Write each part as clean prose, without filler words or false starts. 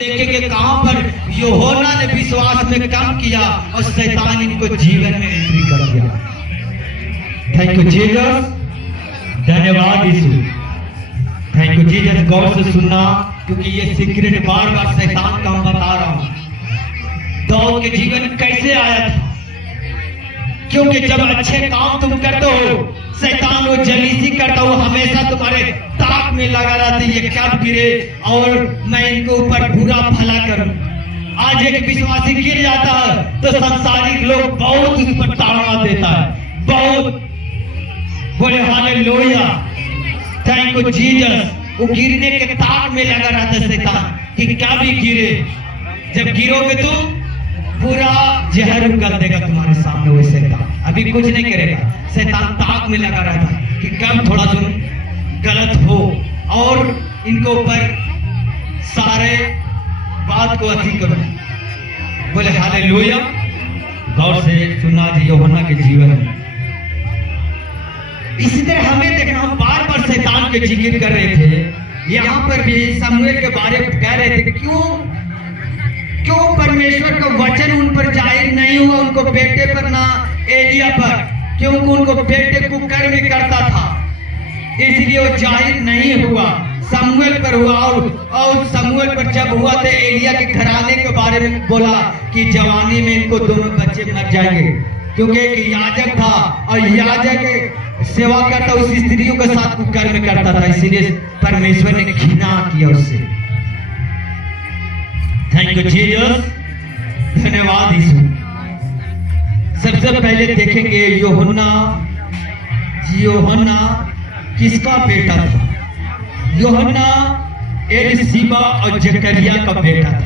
देखेंगे कहां पर यूहन्ना ने विश्वास में काम किया और शैतान इनको जीवन में एंट्री कर दिया। थैंक यू जीसस, धन्यवाद यीशु, थैंक यू जीसस। गौर से सुनना क्योंकि ये सीक्रेट बार बार शैतान का मैं बता रहा हूं। दाऊद के जीवन कैसे आया था? क्योंकि जब अच्छे काम तुम करते हो शैतान वो जलीसी करता हो, हमेशा तुम्हारे ताक में लगा रहता है ये कब गिरे और मैं इनके ऊपर बुरा भला करूं। आज एक विश्वासी गिर जाता है तो संसारिक लोग बहुत उस पर ताड़ना देता है, बहुत बोले हालेलुया, थैंक यू जीसस। वो गिरने के ताक में लगा रहता है शैतान कि क्या भी गिरे, जब गिरोगे तुम पूरा जहर कर देगा तुम्हारे सामने। वो शैतान अभी कुछ नहीं करेगा, शैतान ताक में लगा रहता है कि कब थोड़ा सा गलत हो और इनको ऊपर सारे बात को अति करो। बोले हालेलुया। गौर से सुनना जी यूहन्ना के जीवन में इसी तरह हमें देखना, हम बार बार शैतान के जिक्र कर रहे थे। यहाँ पर भी शमूएल के बारे में कह रहे थे क्यों परमेश्वर का वचन उन पर जाहिर नहीं हुआ, उनको बेटे पर ना एलिया पर, क्योंकि उनको बेटे को कर्म करता था इसलिए वो जाहिर नहीं हुआ, शमूएल पर हुआ। और शमूएल पर जब हुआ तो एलिया के घराने के बारे में बोला कि जवानी में इनको दोनों बच्चे मर जाएंगे, क्योंकि एक याजक था और याजक सेवा करता उस स्त्रियों के साथ कुकर्म करता था, इसीलिए परमेश्वर ने घृणा किया उससे। थैंक यू जीसस, धन्यवाद यीशु। सबसे पहले देखेंगे यूहन्ना किसका बेटा था? यूहन्ना एलीशिबा और जकरिया का बेटा था।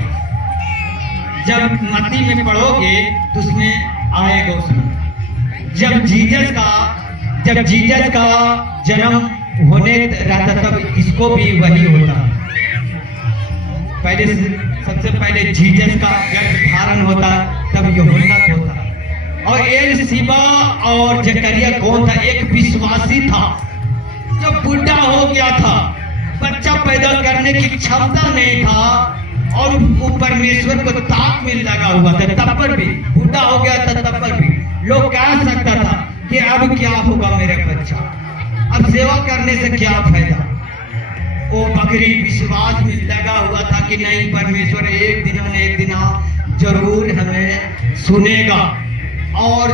जब मत्ती में पढ़ोगे तो उसमें आएगा, उसमें जब जीसस का जन्म होने रहता तब इसको भी वही होता। पहले सबसे पहले जीसस का गर्भ धारण होता तब यूहन्ना को होता। और एलीशिबा और जकरिया कौन था? एक विश्वासी था जो बुढ़ा हो गया था, बच्चा पैदा करने की क्षमता नहीं था और वो परमेश्वर को ताक में लगा हुआ था। तब पर भी बुढ़ा हो गया था, तब पर भी लोग कह सकता था कि अब क्या होगा मेरे बच्चा, अब सेवा करने से क्या फायदा। वो बकरी विश्वास में लगा हुआ था कि नहीं, परमेश्वर एक दिन न एक दिन जरूर हमें सुनेगा। और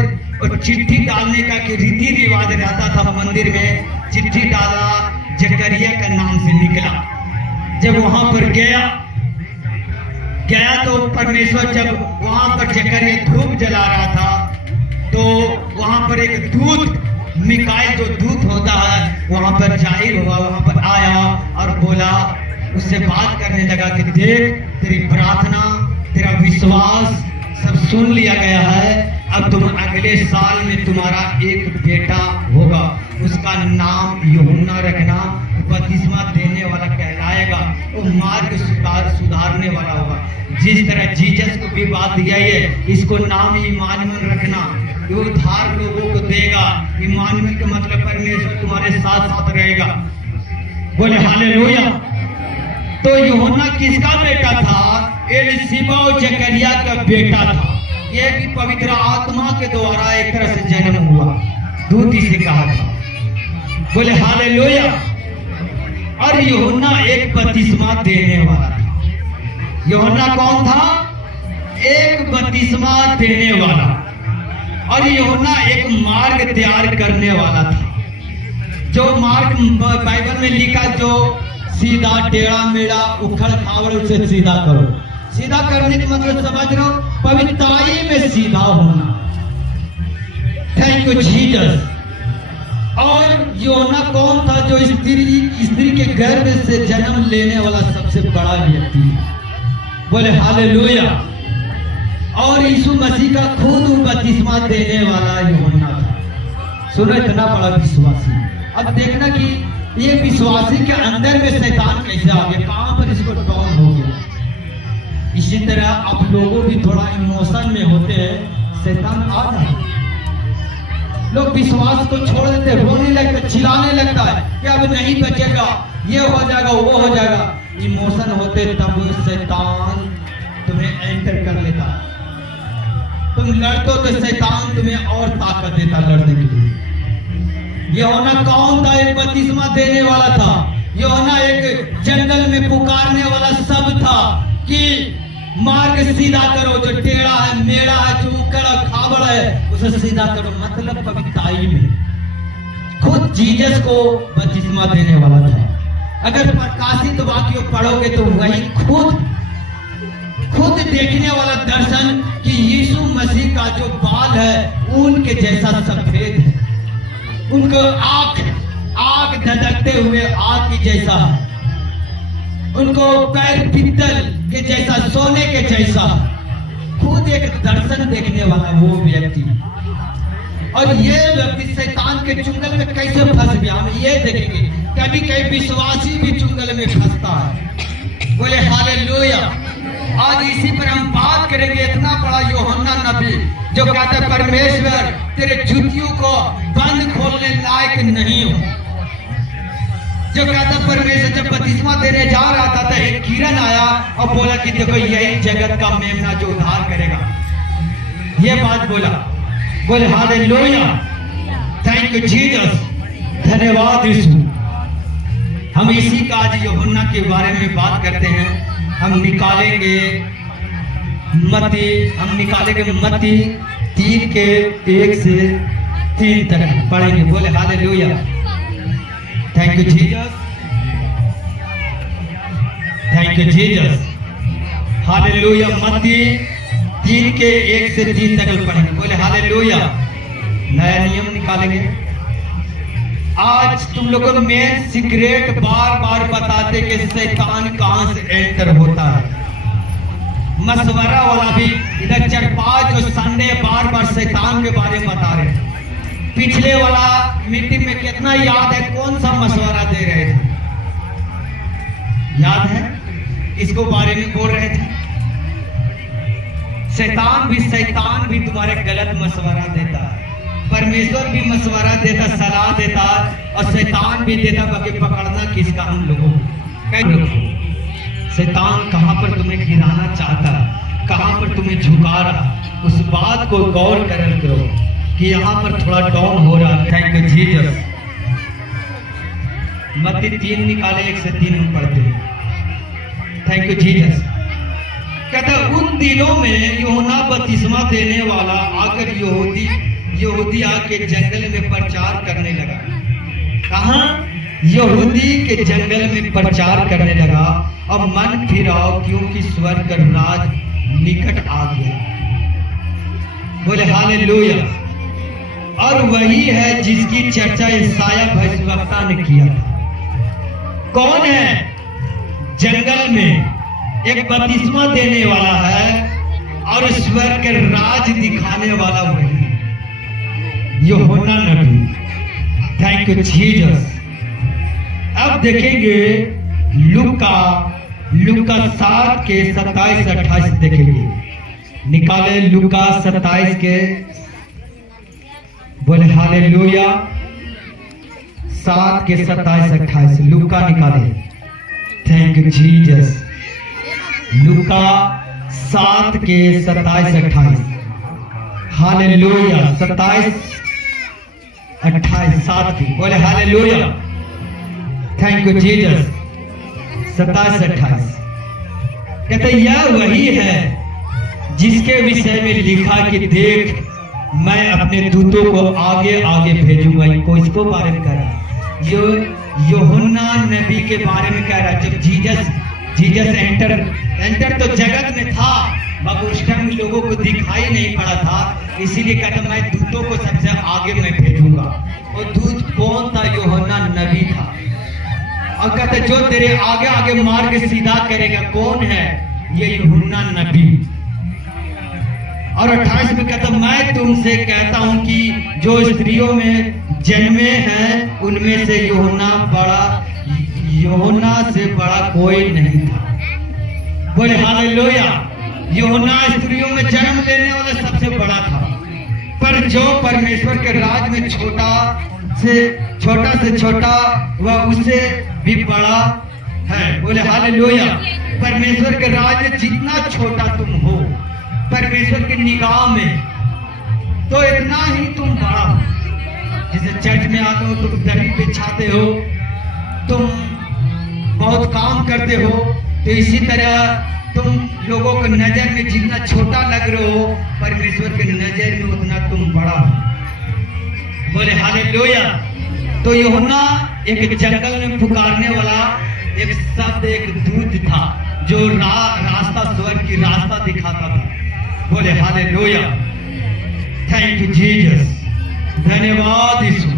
चिट्ठी डालने का कि रीति रिवाज रहता था, मंदिर में चिट्ठी डाला, जकरिया का नाम से निकला। जब वहां पर गया तो परमेश्वर जब वहां पर जकरिया धूप जला रहा था तो वहां पर एक दूत मिकाएल जो दूत होता है वहां पर जाहिर हुआ, वहां पर आया और बोला, उससे बात करने लगा कि देख तेरी प्रार्थना, तेरा विश्वास सब सुन लिया गया है, अब तुम अगले साल में तुम्हारा एक बेटा होगा, उसका नाम यूहन्ना रखना, बपतिस्मा देने वाला कहलाएगा, वो मार्ग सुधारने वाला होगा। जिस तरह जीसस को भी बात दिया है, इसको नाम इमानुएल रखना, जो उद्धार लोगों को देगा। इमानुएल का मतलब परमेश्वर तुम्हारे साथ साथ रहेगा। बोले हालेलुया। तो यूहन्ना किसका बेटा था? एलीशिबा और जकरिया का बेटा था। ये भी पवित्र आत्मा के द्वारा एक तरह से जन्म हुआ, दूत इसे कहा था। बोले हालेलुया। और यूहन्ना एक बपतिस्मा देने वाला था। यूहन्ना कौन था? एक बपतिस्मा देने वाला। और यूहन्ना एक मार्ग तैयार करने वाला था, जो मार्ग बाइबल में लिखा, जो सीधा टेढ़ा मेढ़ा उखड़ खावड़ उसे सीधा करो। सीधा करने का मतलब समझ रहे हो? पवित्रताई में सीधा होना। Thank you Jesus. और यूहन्ना कौन था? जो स्त्री के गर्भ से जन्म लेने वाला सबसे बड़ा व्यक्ति। बोले हालेलुया। और यीशु मसीह का खुद बपतिस्मा देने वाला यूहन्ना था। सुनो, इतना बड़ा विश्वासी। अब देखना कि ये विश्वासी के अंदर में शैतान कैसे आ गया, कहां पर इसको डाउन हो गया। इसी तरह आप लोगों भी थोड़ा इमोशन में होते हैं, शैतान आ जाए, लोग विश्वास को छोड़ देते, रोने लगते, चिल्लाने लगता है कि अब नहीं बचेगा, ये हो जाएगा, वो हो जाएगा। इमोशन होते तब शैतान तुम्हें एंटर कर लेता। तुम लड़ते हो तो शैतान तुम्हें और ताकत देता लड़ने के लिए। यूहन्ना कौन था? एक बपतिस्मा देने वाला था। यूहन्ना एक जंगल में पुकारने वाला सब था कि मार्ग सीधा करो, जो टेढ़ा है, मेढ़ा है, जो उकड़ खाबड़ है, उसे सीधा करो। मतलब पवित्राई में खुद जीसस को बपतिस्मा देने वाला था। अगर प्रकाशित वाक्य पढ़ोगे तो वही खुद देखने वाला दर्शन कि यीशु मसीह का जो बाल है उनके जैसा सफेद है, उनको आग धधकते हुए आग की जैसा है, उनको पैर पित्तल के जैसा, सोने के जैसा। खुद एक दर्शन देखने वाला वो व्यक्ति। और ये व्यक्ति शैतान के चुंगल में कैसे फंस गया, हम ये देखेंगे। कभी कभी विश्वासी भी चुंगल में फंसता है। बोले हालेलुया। आज इसी पर हम बात करेंगे। इतना बड़ा यूहन्ना नबी जो कहता है परमेश्वर तेरे जूतियों को बंद खोलने लायक नहीं हो, जो कहता परमेश्वर जब बपतिस्मा देने जा रहा था तो एक किरण आया और बोला कि देखो यही जगत का मेमना जो उद्धार करेगा। ये बात बोला। बोले हालेलुया, थैंक यू जीसस, धन्यवाद यीशु। हम इसी का आज यूहन्ना के बारे में बात करते हैं। हम निकालेंगे मत्ती 3 के 1 से 3 तक पढ़ेंगे। बोले hallelujah, thank you Jesus, thank you Jesus, hallelujah. मत्ती 3 के 1 से 3 तक पढ़ेंगे। बोले हालेलुया। नया नियम निकालेंगे। आज तुम लोगों को मेन सीक्रेट बार बार बताते कि शैतान कहां से एंटर होता है। मशवरा वाला भी इधर 4-5 जो संडे बार बार शैतान के बारे में बता रहे हैं। पिछले वाला मीटिंग में कितना याद है, कौन सा मशवरा दे रहे थे? याद है? इसको बारे में बोल रहे थे। शैतान भी तुम्हारे गलत मशवरा देता है। परमेश्वर भी मशवरा देता, सलाह देता, और शैतान भी देता, बाकी पकड़ना किसका? हम लोगों को। शैतान कहां पर तुम्हें गिराना चाहता है, कहां पर तुम्हें झुका रहा, उस बात को गौर करो कि यहाँ पर थोड़ा डाउन हो रहा है। Thank you Jesus. मत्ती 3 निकाले 1 से 3 हम पढ़ते हैं। Thank you Jesus. कहता उन दिनों में यूहन्ना बपतिस्मा देने वाला आकर यहूदी आके जंगल में प्रचार करने लगा। कहां? यहूदी के जंगल में प्रचार करने लगा। अब मन फिराओ क्योंकि स्वर्ग का राज निकट आ गया। बोले हालेलुया। और वही है जिसकी चर्चा यशायाह भविष्यवक्ता ने किया था। कौन है? जंगल में एक बपतिस्मा देने वाला है और स्वर्ग के राज दिखाने वाला वही यूहन्ना नबी। Thank you Jesus. अब देखेंगे लूका 7 के 27-28 देखेंगे। निकाले लूका 27 के, बोले हालेलुया, 7 के 27-28 लूका निकाले। Thank you Jesus. लूका 7 के 27-28 हालेलुया। 27-28 7 की, बोले हालेलुया, थैंक यू जीसस। 27-28 कहते यह वही है जिसके विषय में लिखा कि देख मैं अपने दूतों को आगे आगे भेजूंगा। इसको बारे में कह रहा, जो यूहन्ना नबी के बारे में कह रहा। जब जीसस एंटर तो जगत में था, मगर उस टाइम लोगों को दिखाई नहीं पड़ा था, इसीलिए कहता मैं दूतों को सबसे आगे मैं भेजूंगा। और दूत कौन था? यूहन्ना नबी था। और कहते जो तेरे आगे आगे मार्ग सीधा करेगा, कौन है? ये यूहन्ना नबी। और 28 में कहता मैं तुमसे कहता हूं कि जो स्त्रियों में जन्मे हैं उनमें से यूहन्ना से बड़ा कोई नहीं था। बोले हालेलुया। यूहन्ना स्त्रियों में जन्म लेने वाला सबसे बड़ा था, पर जो परमेश्वर के राज में छोटा से छोटा वह उससे भी बड़ा है। बोले हालेलुया। परमेश्वर के राज में जितना छोटा तुम हो परमेश्वर की निगाह में, तो इतना ही तुम बड़ा हो। जैसे चर्च में आते हो तुम दरी बिछाते हो, तुम बहुत काम करते हो, तो इसी तरह तुम लोगों की नजर में जितना छोटा लग रहे हो परमेश्वर की नजर में उतना तुम बड़ा हो। बोले हालेलुया। तो यूहन्ना एक जंगल में पुकारने वाला एक शब्द, एक दूत था जो रास्ता, स्वर्ग की रास्ता दिखाता था। बोले हालेलुया। थैंक यू जीसस, धन्यवाद यीशु,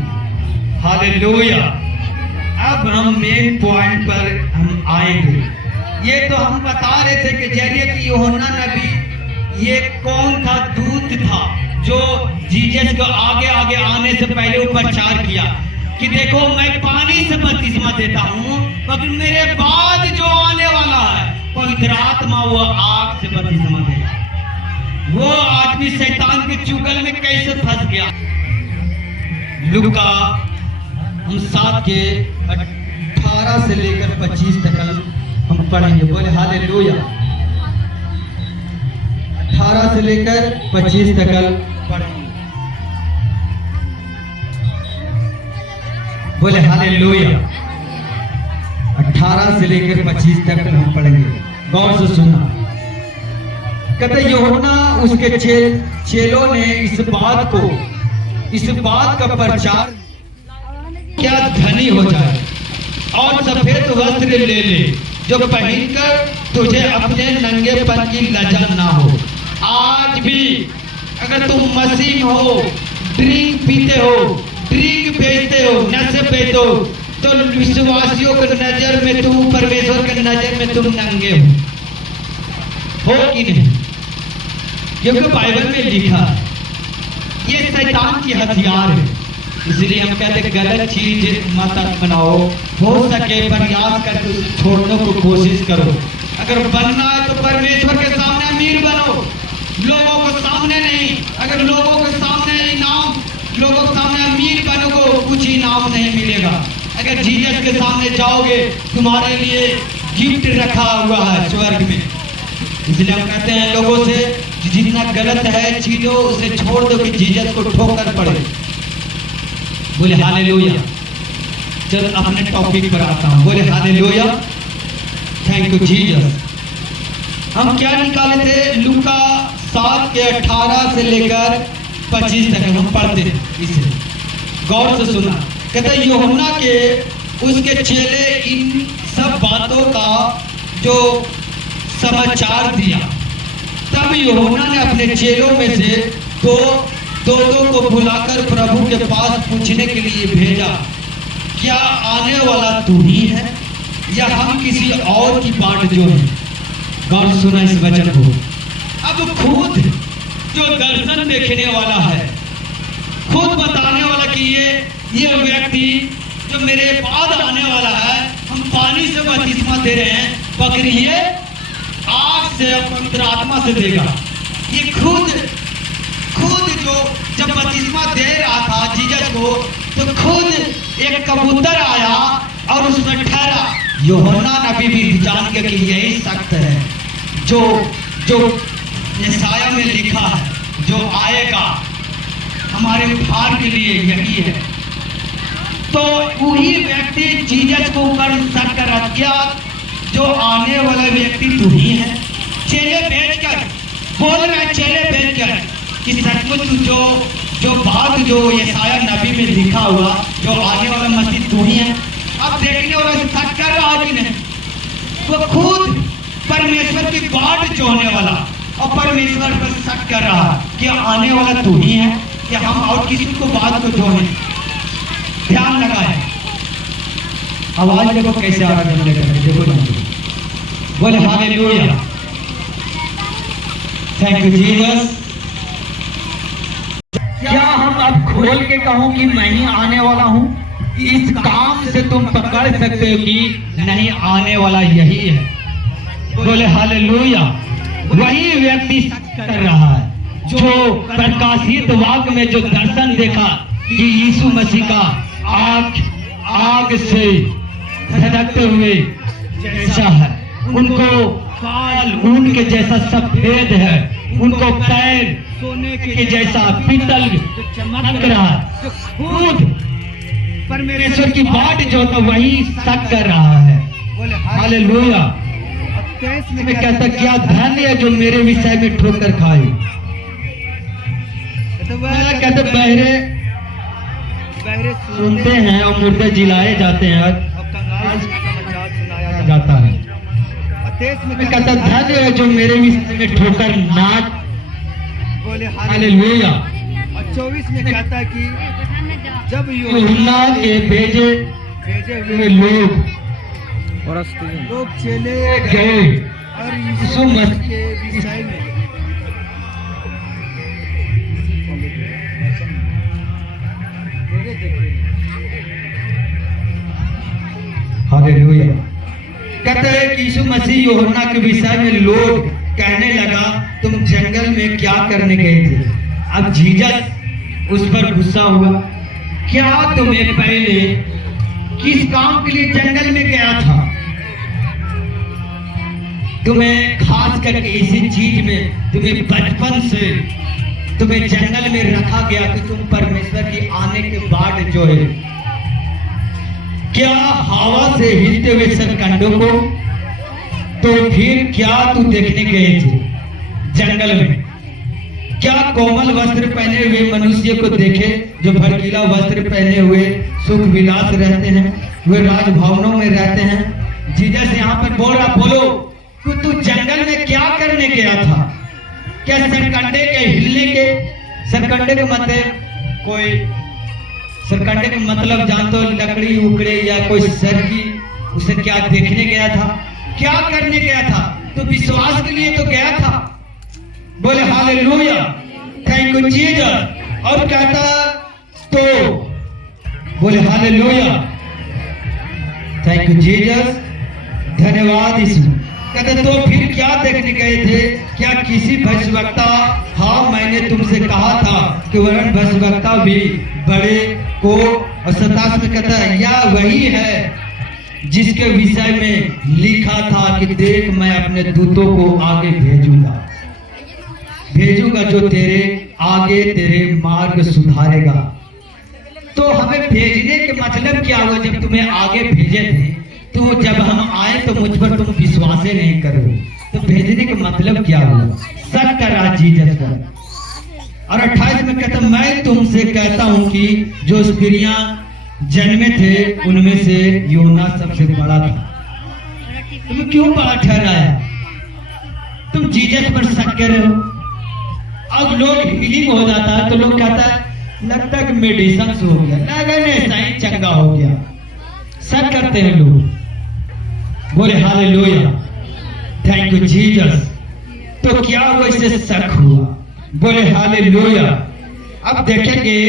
हालेलुया। अब हम मेन पॉइंट पर हम आएंगे। ये तो हम बता रहे थे कि जरिए कि यूहन्ना नबी ये कौन था, दूत था जो जीसस को आगे आगे आने से पहले वो प्रचार किया कि देखो मैं पानी से बपतिस्मा देता हूँ, मगर मेरे बाद जो आने वाला है पवित्र आत्मा वो आग से बपतिस्मा देगा। वो आदमी शैतान के चुगल में कैसे फंस गया। लूका हम 7 के 18 से लेकर 25 तक हम पढ़ेंगे। बोले हालेलुया। 18 से लेकर 25 तक पढ़ेंगे। बोले हालेलुया। 18 से लेकर 25 तक हम पढ़ेंगे, गौर से सुनना। कहते यूहन्ना उसके चेलों ने इस बात का प्रचार क्या धनी हो जाए और सफेद वस्त्र ले ले जो पहनकर तुझे अपने नंगेपन की लज्जा ना हो। आज भी अगर तुम मसीह हो, ड्रिंक पीते हो, ड्रिंक बेचते हो, नशे बेचते हो, तो विश्वासियों की नजर में तुम, परमेश्वर की नजर में तुम नंगे हो कि नहीं? क्योंकि बाइबल में लिखा है ये शैतान की हथियार है। इसलिए हम कहते हैं गलत चीज मत बनाओ, हो सके प्रयास करके उसे छोड़ने को कोशिश करो। अगर बनना है तो परमेश्वर के सामने अमीर बनो, लोगों के सामने नहीं। अगर लोगों के सामने इनाम, लोगों के सामने अमीर बनोगे कुछ इनाम नहीं मिलेगा। अगर जीसस के सामने जाओगे तुम्हारे लिए गिफ्ट रखा हुआ है स्वर्ग में। इसलिए हम कहते हैं लोगों से जितना गलत है चीजों उसे छोड़ दो कि जीसस को ठोकर पड़े। बोले हालेलुया। चल अपने टॉपिक पर आता हूं। बोले हालेलुया। Thank you Jesus. हम क्या निकाले थे? लूका 7 के 18 से लेकर 25 तक हम पढ़ते थे। इसे गौर से सुना। कहते यूहन्ना के उसके चेले इन सब बातों का जो समाचार दिया, तब यूहन्ना ने अपने चेलों में से दो को बुलाकर प्रभु के पास पूछने के लिए भेजा, क्या आने वाला तू ही है या हम किसी और की बाट जो है? गौर सुना इस वचन को। अब खुद जो दर्शन देखने वाला है, खुद बताने वाला कि ये व्यक्ति जो मेरे बाद आने वाला है, हम पानी से बपतिस्मा दे रहे हैं, मगर ये आग से पवित्र आत्मा से देगा। ये खुद जो जब बपतिस्मा दे रहा था जीसस को, तो खुद एक कबूतर आया और उसमें ठहरा। यूहन्ना नबी भी जान गया कि यही सख्त है जो यशाया में लिखा है, जो आएगा हमारे उद्धार के लिए यही है। तो वही व्यक्ति जीसस को ऊपर शक कर रख गया, जो आने वाला व्यक्ति तू ही है। चेले भेजकर बोल रहे, चेले भेजकर कि सचमुच जो बात जो यशाया नबी में लिखा हुआ, जो आने वाला मसीह तू ही है। अब देखने वाला शक कर रहा कि नहीं? वो खुद परमेश्वर की बाट जोड़ने वाला और परमेश्वर पर शक कर रहा कि आने वाला तू ही है या हम और किसी को बात को जोड़े। ध्यान लगाए, आवाज देखो कैसे आ रहा है, देखो ना। बोले हालेलुया। Thank you Jesus. क्या हम अब खोल के कहूं कि मैं ही आने वाला हूं? इस काम से तुम पकड़ सकते हो कि नहीं, आने वाला यही है। बोले हालेलुया। वही व्यक्ति कर रहा है जो प्रकाशित वाक्य में जो दर्शन देखा कि यीशु मसीह का आग से धधकते हुए जैसा है, उनको काल ऊन के जैसा सफेद है, उनको पैर सोने के जैसा पीतल चमक रहा है, जो खुद परमेश्वर की बाट जो था वही शक कर रहा है। हालेलुया। में कहता क्या धन्य है जो मेरे विषय में ठोकर खाए। कहते बहरे सुनते हैं और मुर्दे जिलाए जाते हैं और कंगाल समाचार सुनाया जाता है। में कहता धन्य है जो मेरे विषय में ठोकर नाच। हालेलुया। और 24 में कहता कि जब यूहन्ना के भेजे हुए लोग चले गए और यीशु मसीह के विषय में हालेलुया। कहते हैं कि यीशु मसीह यूहन्ना के विषय में लोग कहने लगा तुम जंगल में क्या करने गए थे। अब जीसस उस पर गुस्सा हुआ, क्या तुम्हें पहले किस काम के लिए जंगल में गया था? तुम्हें खास करके इसी चीज में तुम्हें बचपन से तुम्हें जंगल में रखा गया कि तुम परमेश्वर की आने के बाद जो है क्या हवा से हिलते हुए सरकंडों को, तो फिर क्या तू देखने गए थे जंगल में? क्या कोमल वस्त्र पहने हुए मनुष्य को देखे जो भड़कीला वस्त्र पहने हुए सुख विलास रहते हैं, वे राजभवनों में रहते हैं? जीसस यहाँ पर बोल रहा, बोलो कि तू जंगल में क्या करने गया था? क्या सरकंडे के हिलने के, सरकंडे के मतलब कोई सरकंडे का मतलब जानते हो, लकड़ी उकड़े या कोई सरकी, उसे क्या देखने गया था? क्या करने गया था? तो विश्वास के लिए तो गया था। बोले हालेलुया, थैंक यू जीसस। और कहता तो बोले हालेलुया, थैंक यू जीसस, धन्यवाद यीशु। कहते तो फिर क्या देखने गए थे? क्या किसी भविष्यवक्ता? हाँ, मैंने तुमसे कहा था कि वरन भविष्यवक्ता भी बड़े को। और 27 में कहता है या वही है जिसके विषय में लिखा था कि देख मैं अपने दूतों को आगे भेजूंगा जो तेरे आगे तेरे मार्ग सुधारेगा। तो हमें भेजने के मतलब क्या हुआ? जब तुम्हें आगे भेजे थे तो जब हम आए तो मुझ पर तुम विश्वास नहीं करो, तो भेजने का मतलब क्या हुआ? शक कर रहा जीसस पर। और 28 में कहता मैं तुमसे कहता हूं कि जो स्त्रियां जन्मे थे उनमें से यूहन्ना सबसे बड़ा था। तुम क्यों बड़ा ठहराया? तुम जीसस पर शक कर रहे हो। अब लोग हीलिंग हो जाता है तो लोग कहता है लगता है मेडिसिन हो गया, लगने सही चंगा हो गया। शक करते हैं लोग। बोले हालेलुया, थैंक यू जीसस। तो क्या वैसे शक हुआ? बोले हालेलुया। अब देखेंगे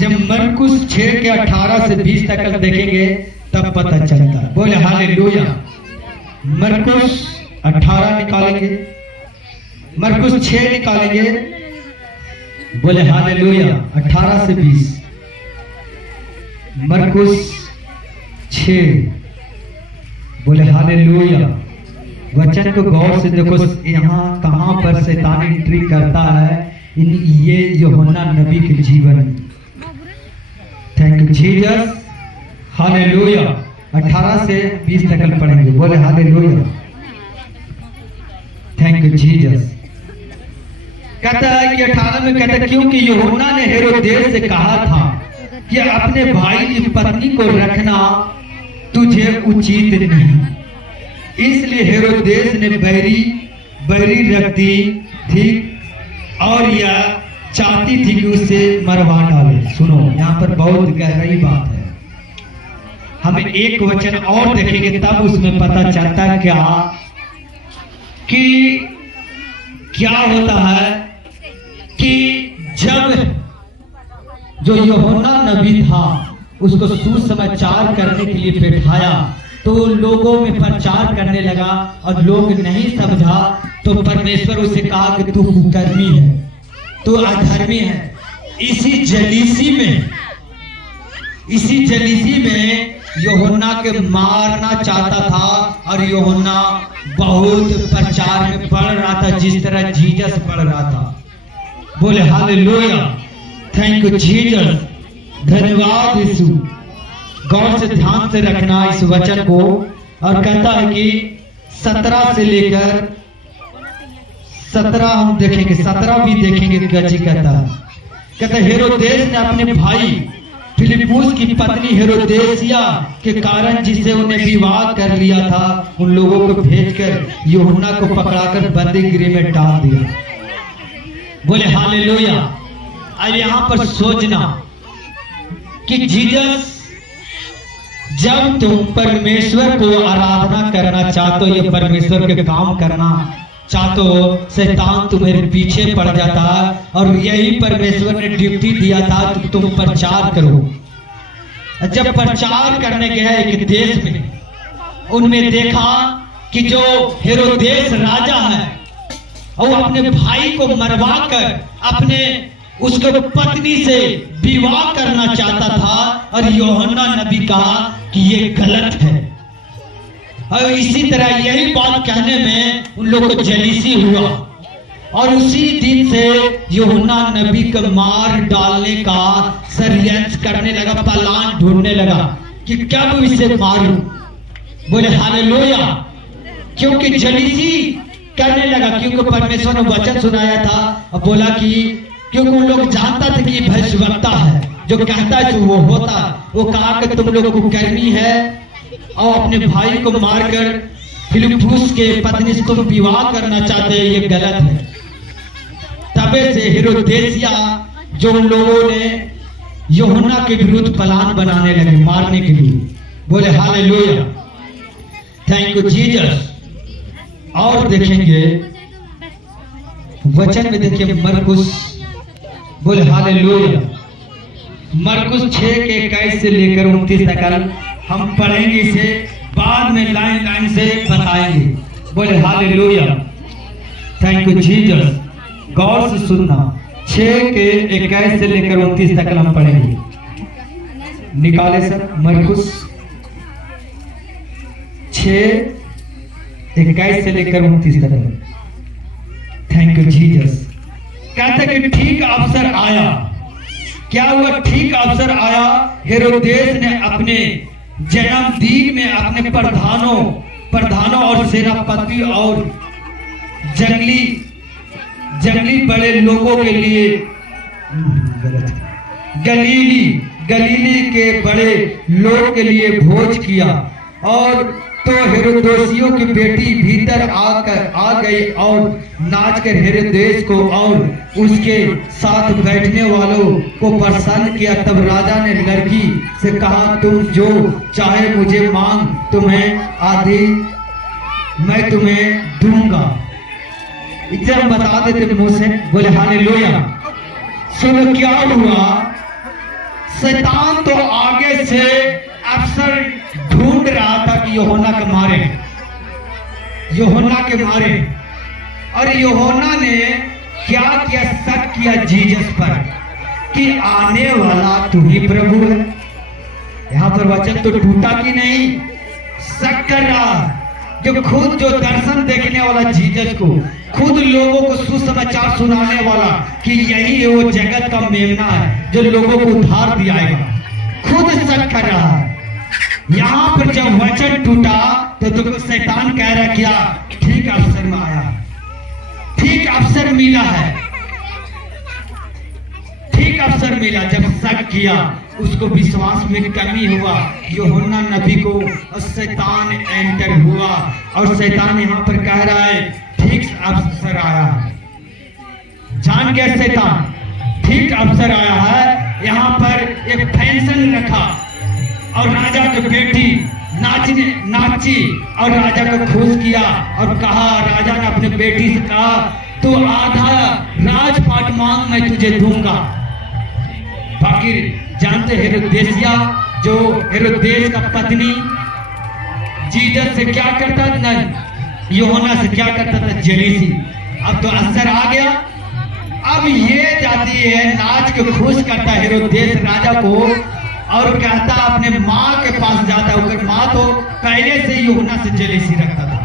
जब मरकुस 6 के 18 से 20 तक देखेंगे तब पता चलता है। बोले हालेलुया। मरकुस 18 निकालेंगे, मरकुस 6 निकालेंगे। बोले हालेलुया। 18 से 20 मरकुस 6। बोले हालेलुया। वचन को गौर से देखो, यहाँ कहां पर शैतान एंट्री करता है ये यूहन्ना नबी के जीवन में। Thank you Jesus, hallelujah. 18 से 20 तक पढ़ेंगे। बोले हालेलुया, थैंक यू जीसस। कहता है कि 18 में कहता है क्योंकि यूहन्ना ने हेरोदेस से कहा था कि अपने भाई की पत्नी को रखना तुझे उचित नहीं, इसलिए हेरोदेस ने बैरी रख दी थी और यह चाहती थी कि उसे मरवा डाले। सुनो, यहाँ पर बहुत गहरी बात है। हम एक वचन और देखेंगे तब उसमें पता चलता है क्या होता है कि जब जो यूहन्ना नबी था उसको सुसमाचार करने के लिए बैठाया तो लोगों में प्रचार करने लगा और लोग नहीं समझा तो परमेश्वर उसे कहा कि तू कुकर्मी है, तू अधर्मी है। इसी जलीसी में यूहन्ना के मारना चाहता था और यूहन्ना बहुत प्रचार में बढ़ रहा था, जिस तरह जीसस बढ़ रहा था। बोले हालेलुया, थैंक यू जीसस, धन्यवाद यीशु। गौर से ध्यान से रखना इस वचन को। और कहता है कि 17 से लेकर 17 हम देखेंगे, 17 भी देखेंगे। गजी कहता हेरोदेस ने अपने भाई फिलिप्पुस की पत्नी हेरोदेसिया के कारण जिससे उन्हें विवाह कर लिया था, उन लोगों को भेजकर यूहन्ना को पकड़ाकर बंदी गृह में डाल दिया। बोले हालेलुया। अब यहां पर सोचना कि जीसस, जब तुम परमेश्वर को आराधना करना चाहते हो या परमेश्वर के काम करना चाहते हो, शैतान तुम्हारे पीछे पड़ जाता है। और यही परमेश्वर ने ड्यूटी दिया था कि तुम प्रचार करो। जब प्रचार करने गया एक देश में, उनमें देखा कि जो हेरोदेस राजा है वो अपने भाई को मरवा कर अपने उसके पत्नी से विवाह करना चाहता था। और यूहन्ना नबी कहा कि ये गलत है। और इसी तरह यही बात कहने में उन लोगों को जलीसी हुआ और उसी दिन से यूहन्ना नबी को मार डालने का षड्यंत्र करने लगा, प्लान ढूंढने लगा कि कब इसे मारूं। बोले हालेलुया। क्योंकि जलीसी करने लगा, क्योंकि परमेश्वर ने वचन सुनाया था और बोला कि क्योंकि उन लोग जानता था कि भविष्यवक्ता है, जो कहता है वो होता। वो कहा कि तुम लोगों को करनी है और अपने भाई को मारकर फिलिप्पुस के पत्नी से तुम विवाह करना चाहते हैं, ये गलत है। तबे से हेरोदेसिया जो उन लोगों ने यूहन्ना के विरुद्ध प्लान बनाने लगे मारने के लिए। बोले हालेलुया, थैंक यू जीसस। और देखेंगे वचन में, देखिए मरकुस, बोले हालेलुया, मरकुस 6 के 21 से लेकर 29 तक हम पढ़ेंगे, इसे बाद में लाइन लाइन से बताएंगे। बोले हालेलुया, थैंक यू जीसस। गौर से सुनना, 6 के 21 से लेकर 29 तक हम पढ़ेंगे। निकाले सर, मरकुस 6 21 से लेकर 29 तक। Thank you Jesus. कहते कि ठीक अवसर आया। क्या हुआ? ठीक अवसर आया। हेरोदेस ने अपने जन्मदिन में अपने प्रधानों और सेनापति और जंगली बड़े लोगों के लिए गलीली के बड़े लोग के लिए भोज किया। और तो हेरोदेसियों की बेटी भीतर आ गई और नाचकर हेरोदेस को और उसके साथ बैठने वालों को प्रसन्न किया। तब राजा ने लड़की से कहा, तुम जो चाहे मुझे मांग, तुम्हें आधी मैं तुम्हें दूंगा। इसे हम बता देते मुंह से। बोले हालेलुया। सुनो क्या हुआ। शैतान तो आगे से अफसर ढूंढ रहा था कि यूहन्ना के मारे। और यूहन्ना ने क्या किया? शक किया जीसस पर कि आने वाला तू ही प्रभु है। यहां पर वचन तो टूटा कि नहीं? शक कर रहा जो दर्शन देखने वाला जीसस को, खुद लोगों को सुसमाचार सुनाने वाला कि यही है वो जगत का मेमना है जो लोगों को उद्धार दिलाएगा, खुद शक कर रहा है। यहां पर जब वचन टूटा तो शैतान कह रहा क्या? ठीक अवसर में आया, ठीक अवसर मिला है, ठीक अवसर मिला। जब शक किया, उसको विश्वास में कमी हुआ, यूहन्ना नबी को शैतान एंटर हुआ। और शैतान यहाँ पर कह रहा है ठीक अवसर आया है। जान गया शैतान, ठीक अवसर आया है। यहाँ पर एक फैंसन रखा और राजा की बेटी नाची और राजा को खुश किया और कहा, राजा ने अपने बेटी से कहा, तू आधा राजपाट मांग, मैं तुझे दूंगा। बाकी जानते हेरोदेसिया, जो हेरोदेस का पत्नी, जीसस से क्या करता था? नहीं, यूहन्ना से क्या करता था? जेलीसी। अब तो असर आ गया। अब ये जाती है नाच के खुश करता हेरोदेस राजा को और कहता अपने माँ के पास जाता, उनकी माँ तो पहले से यूहन्ना से जेलसी रखता था,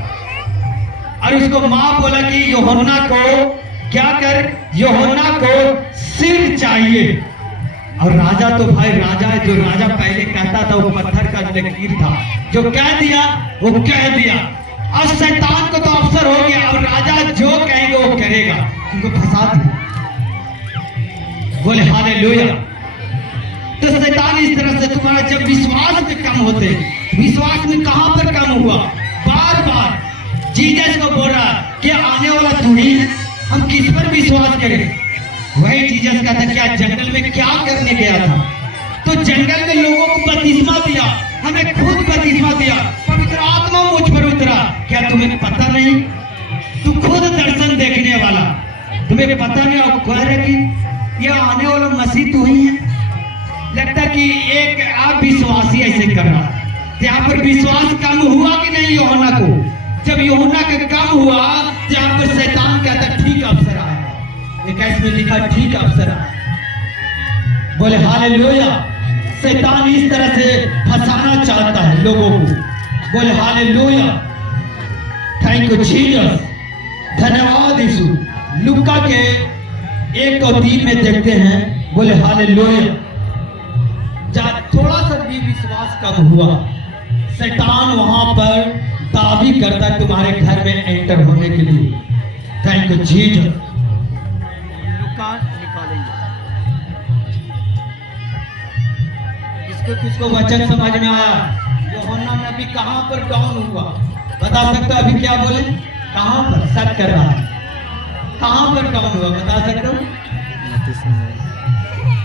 और उसको माँ बोला कि यूहन्ना को क्या कर, यूहन्ना को सिर चाहिए। और राजा तो भाई राजा है, जो राजा पहले कहता था वो पत्थर का लकीर था, जो कह दिया वो कह दिया। और शैतान को तो अवसर हो गया, और राजा जो कहेंगे वो करेगा, उनको फंसा दिया। बोले हालेलुया। तो शैतान इस तरह से तुम्हारा जब विश्वास में कम होते, विश्वास में कहां पर कम हुआ, बार बार जीसस को बोल रहा कि आने वाला तू ही है, हम किस पर विश्वास करें। वही जीसस का था, क्या जंगल में क्या करने गया था, तो जंगल में लोगों को बपतिस्मा दिया, हमें खुद बपतिस्मा दिया, पवित्र आत्मा मुझ पर उतरा। क्या तुम्हें पता नहीं, तू खुद दर्शन देखने वाला, तुम्हें पता नहीं। और कह रहे कि ये आने वाला मसीह तू ही है। लगता कि एक अविश्वासी ऐसे कर रहा है। यहाँ पर विश्वास कम हुआ कि नहीं यूहन्ना को? जब यूहन्ना का कम हुआ, यहाँ पर शैतान कहता ठीक अवसर आया। 21 में लिखा ठीक अवसर आया। बोले हालेलुया। शैतान इस तरह से फंसाना चाहता है लोगों को। बोले हालेलुया, थैंक यू जीसस, धन्यवाद यीशु। लूका के 1 और 3 में देखते हैं। बोले हालेलुया। थोड़ा सा भी विश्वास कम हुआ, शैतान वहां पर दावी करता है तुम्हारे घर में एंटर होने के लिए। Thank you Jesus. लूका निकालेंगे, किसको वचन समझ में आया? यूहन्ना नबी कहां पर डाउन हुआ, बता सकते हो? अभी क्या बोले, कहां पर शक कर रहा है, कहां पर डाउन हुआ, बता सकते हो?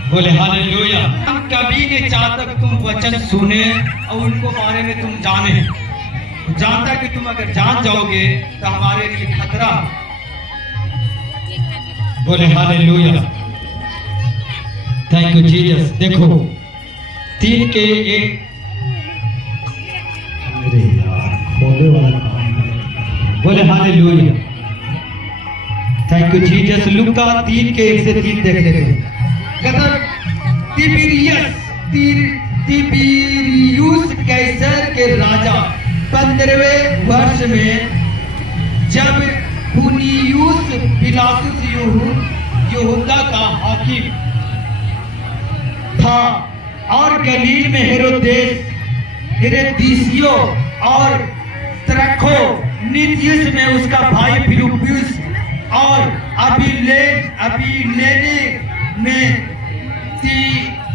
बोले हालेलुया। हम कभी नहीं चाहता कि तुम वचन सुने और उनको बारे में तुम जाने। जानता कि तुम अगर जान जाओगे तो हमारे लिए खतरा। बोले हालेलुया, थैंक यू जीसस। देखो 3 के 1, अरे यार खोले वाला काम। बोले हालेलुया, थैंक यू जीसस। लूका 3 के 1 से 3 देख लेते हैं। तिबिरियुस कैसर के राजा 15वें वर्ष में, जब पुनियुस पिलातुस यहूदा का हाकिम था, और गलील में हेरोदेसियो और त्रखो नित्युस में उसका भाई फिलिप्पुस, और अबिलेने में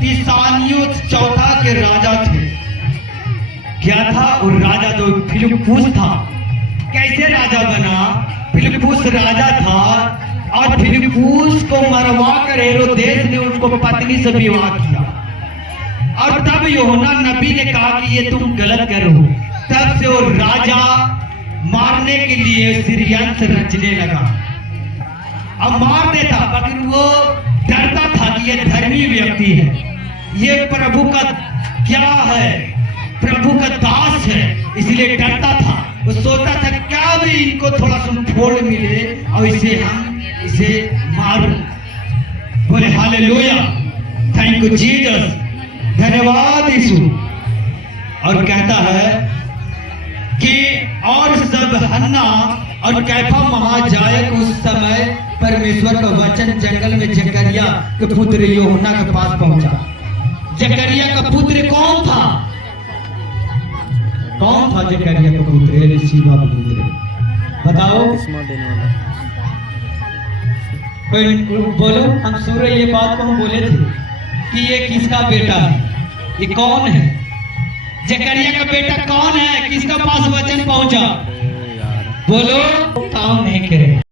तिसानियुस चौथा के राजा थे। क्या था? और राजा जो फिलिप्पुस था, कैसे राजा बना? फिलिप्पुस राजा था, और फिलिप्पुस को मरवा कर हेरोदेस ने उसको पत्नी से विवाह किया। और तब यूहन्ना नबी ने कहा कि ये तुम गलत कर रहे हो। तब से वो राजा मारने के लिए सीरियन से रचने लगा। अब मार देता, मगर वो डरता था कि ये धर्मी व्यक्ति है, ये प्रभु का क्या है, प्रभु का दास है, इसलिए डरता था। वो सोचता था क्या भी इनको थोड़ा सा फोड़ मिले और इसे मारूं। बोले हालेलुया, थैंक यू जीसस, धन्यवाद यीशु। और कहता है कि और सब हन्ना और कैफा महाजायक उस समय परमेश्वर का वचन जंगल में जकरिया के पुत्र यूहन्ना के पास पहुंचा। जकरिया का पुत्र कौन था? कौन था जकरिया का पुत्र? ऋषिवा का पुत्र, बताओ बोलो। हम सूर्य ये बात को हम बोले थे कि ये किसका बेटा है, ये कौन है? जकरिया का बेटा कौन है? किसका पास वचन पहुंचा? बोलो, काम नहीं करे।